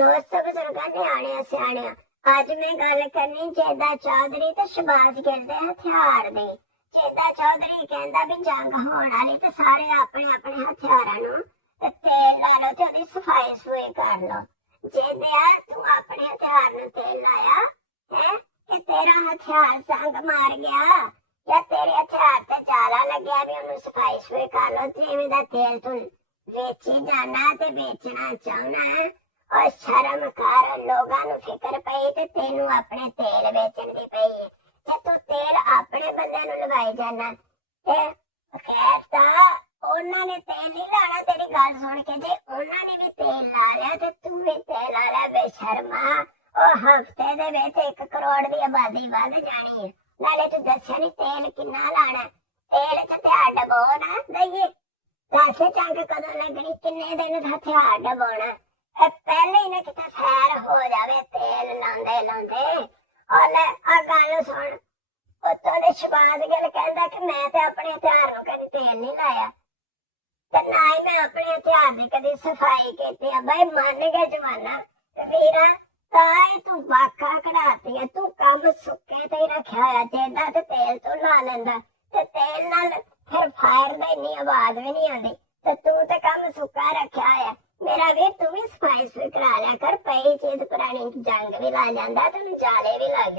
ਦੋਸਤ ਬਜ਼ੁਰਗਾਂ ਨਿਆਣਿਆਂ ਸਿਆਣਿਆਂ, ਅੱਜ ਮੈਂ ਗੱਲ ਕਰਨੀ ਚੇਦਾ ਚੌਧਰੀ ਤੇ ਸ਼ਬਾਜ਼ ਗਿੱਲ ਦੇ ਹਥਿਆਰ ਦੀ। ਚੇਦਾ ਚੌਧਰੀ ਕਹਿੰਦਾ ਵੀ ਜੰਗ ਹੋਣ ਵਾਲੀ ਤੇ ਸਾਰੇ ਆਪਣੇ ਆਪਣੇ ਹਥਿਆਰਾਂ ਨੂੰ ਤੇਲ ਲਾ ਲਓ ਤੇ ਉਹਦੀ ਸਫਾਈ ਸੁਈ ਕਰ ਲਓ। ਚੇਦਿਆ ਤੂੰ ਆਪਣੇ ਹਥਿਆਰ ਨੂੰ ਤੇਲ ਲਾਇਆ ਹੈ ਕਿ ਤੇਰਾ ਹਥਿਆਰ ਸੰਗ ਮਾਰ ਗਿਆ ਜਾਂ ਤੇਰੇ ਹਥਿਆਰ ਤੇ ਜਾਲਾ ਲੱਗਿਆ ਵੀ ਉਹਨੂੰ ਸਫਾਈ ਸੁਈ ਕਰ ਲਓ। ਜਿਵੇਂ ਦਾ ਤੇਲ ਤੂੰ ਵੇਚੀ ਜਾਣਾ ਤੇ ਵੇਚਣਾ ਚਾਹੁੰਦਾ, और शर्म कर। लोगां नूं फिकर पई ते तेनू अपने तेल बेचण दी पई है ते तू तेल अपने बंदे नूं लवाई जाना ते खैर तां उन्हां ने तेल नहीं लाना। तेरी गल सुन के जे उन्हां ने भी तेल ला लिया ते तू भी तेल ला लिया बेशर्मा। ओ हफ्ते दे विच 1 करोड़ दी आबादी वध जानी है, नाले तू दस्सिया नहीं तेल किन्ना लाना। तेल च हथियार डबो ना दईए, पैसे जंग कदों लगनी, किन्ने दिन हथियार डबोना। पहले ही ना किते फैर हो जावे तेल लांदे लांदे। और ले आ गल सुन, उत्तों दे शबाज गिल कहंदा कि मैं ते अपने हथियार नूं कदी तेल नहीं लाया ते ना ही मैं अपने हथियार दी कदी सफाई कीती है। बई मन गया जमाना वीरा, ताई तू वाका कढ़ाती है। तू कम सुक्के ते ही रखिया होया, चेदा ते तेल तू ला लैंदा ते तेल नाल फिर फायर दी इन्नी आवाज भी नहीं आती ते तू ते कम सुक्का रखिया होया। मेरा वीर तू भी सफाई सुई करा लिया कर, पई चीज पुरानी जंग भी ला जांदा ते जाले भी लग